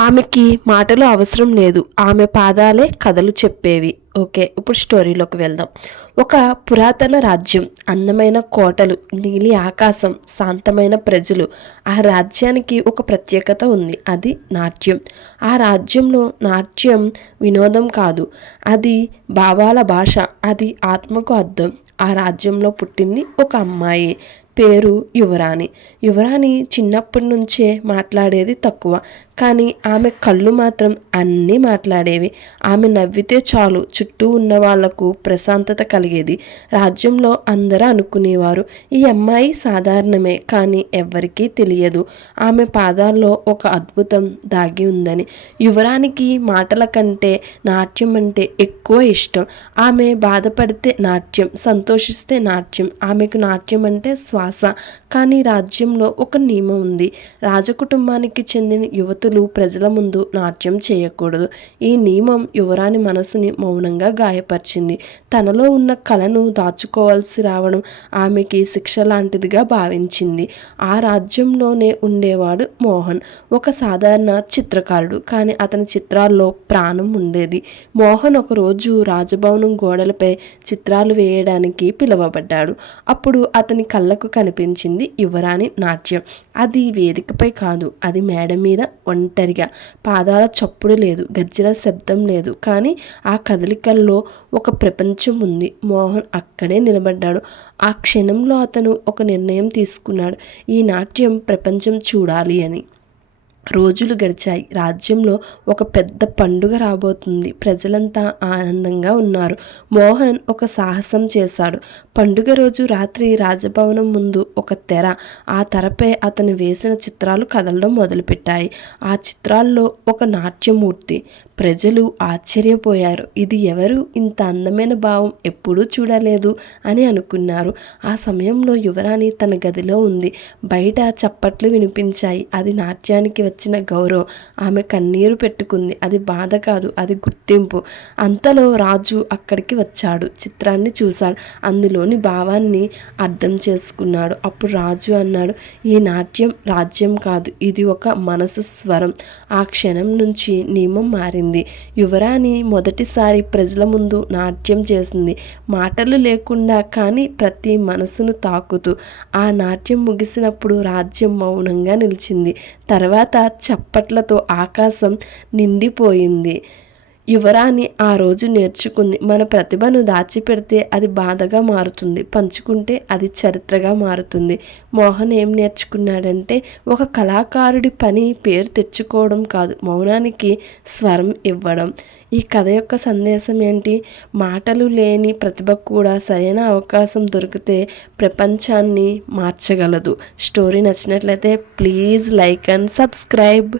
ఆమెకి మాటలు అవసరం లేదు, ఆమె పాదాలే కథలు చెప్పేవి. ఓకే, ఇప్పుడు స్టోరీలోకి వెళ్దాం. ఒక పురాతన రాజ్యం, అందమైన కోటలు, నీలి ఆకాశం, శాంతమైన ప్రజలు. ఆ రాజ్యానికి ఒక ప్రత్యేకత ఉంది, అది నాట్యం. ఆ రాజ్యంలో నాట్యం వినోదం కాదు, అది భావాల భాష, అది ఆత్మకు అర్థం. ఆ రాజ్యంలో పుట్టింది ఒక అమ్మాయి, పేరు యువరాణి. యువరాణి చిన్నప్పటి నుంచే మాట్లాడేది తక్కువ, కానీ ఆమె కళ్ళు మాత్రం అన్నీ మాట్లాడేవి. ఆమె నవ్వితే చాలు చుట్టూ ఉన్న వాళ్లకు ప్రశాంతత కలిగేది. రాజ్యంలో అందరూ అనుకునేవారు, ఈ అమ్మాయి సాధారణమే, కానీ ఎవ్వరికీ తెలియదు ఆమె పాదాల్లో ఒక అద్భుతం దాగి ఉందని. యువరానికి మాటల కంటే నాట్యం అంటే ఎక్కువ ఇష్టం. ఆమె బాధపడితే నాట్యం, సంతోషిస్తే నాట్యం. ఆమెకు నాట్యం అంటే శ్వాస. కానీ రాజ్యంలో ఒక నియమం ఉంది, రాజకుటుంబానికి చెందిన యువతులు ప్రజల ముందు నాట్యం చేయకూడదు. ఈ నియమం యువరాణి మనసుని మౌనంగా గాయపరిచింది. తనలో ఉన్న కళను దాచుకోవాల్సి రావడం ఆమెకి శిక్ష లాంటిదిగా భావించింది. ఆ రాజ్యంలోనే ఉండేవాడు మోహన్, ఒక సాధారణ చిత్రకారుడు, కానీ అతని చిత్రాల్లో ప్రాణం ఉండేది. మోహన్ ఒకరోజు రాజభవనం గోడలపై చిత్రాలు వేయడానికి పిలువబడ్డాడు. అప్పుడు అతని కళ్ళకు కనిపించింది యువరాణి నాట్యం. అది వేదికపై కాదు, అది మేడ మీద ఒంటరిగా. పాదాల చప్పుడు లేదు, గజ్జల శబ్దం లేదు, కానీ ఆ కదలికల్లో ఒక ప్రపంచం ఉంది. మోహన్ అక్కడే నిలబడ్డాడు. ఆ క్షణంలో అతను ఒక నిర్ణయం తీసుకున్నాడు, ఈ నాట్యం ప్రపంచం చూడాలి అని. రోజులు గడిచాయి. రాజ్యంలో ఒక పెద్ద పండుగ రాబోతుంది. ప్రజలంతా ఆనందంగా ఉన్నారు. మోహన్ ఒక సాహసం చేశాడు. పండుగ రోజు రాత్రి రాజభవనం ముందు ఒక తెర, ఆ తెరపై అతను వేసిన చిత్రాలు కదలడం మొదలుపెట్టాయి. ఆ చిత్రాల్లో ఒక నాట్యమూర్తి. ప్రజలు ఆశ్చర్యపోయారు, ఇది ఎవరు, ఇంత అందమైన భావం ఎప్పుడూ చూడలేదు అని అనుకున్నారు. ఆ సమయంలో యువరాణి తన గదిలో ఉంది. బయట చప్పట్లు వినిపించాయి. అది నాట్యానికి వచ్చిన గౌరవం. ఆమె కన్నీరు పెట్టుకుంది. అది బాధ కాదు, అది గుర్తింపు. అంతలో రాజు అక్కడికి వచ్చాడు. చిత్రాన్ని చూశాడు, అందులోని భావాన్ని అర్థం చేసుకున్నాడు. అప్పుడు రాజు అన్నాడు, ఈ నాట్యం రాజ్యం కాదు, ఇది ఒక మనసు స్వరం. ఆ క్షణం నుంచి నియమం మారింది. యువరాణి మొదటిసారి ప్రజల ముందు నాట్యం చేసింది, మాటలు లేకుండా, కానీ ప్రతి మనసును తాకుతూ. ఆ నాట్యం ముగిసినప్పుడు రాజ్యం మౌనంగా నిలిచింది. తర్వాత చప్పట్లతో ఆకాశం నిండిపోయింది. యువరాణి ఆ రోజు నేర్చుకుంది, మన ప్రతిభను దాచిపెడితే అది బాధగా మారుతుంది, పంచుకుంటే అది చరిత్రగా మారుతుంది. మోహన్ ఏం నేర్చుకున్నాడంటే, ఒక కళాకారుడి పని పేరు తెచ్చుకోవడం కాదు, మౌనానికి స్వరం ఇవ్వడం. ఈ కథ యొక్క సందేశం ఏంటి? మాటలు లేని ప్రతిభ కూడా సరైన అవకాశం దొరికితే ప్రపంచాన్ని మార్చగలదు. స్టోరీ నచ్చినట్లయితే ప్లీజ్ లైక్ అండ్ సబ్స్క్రైబ్.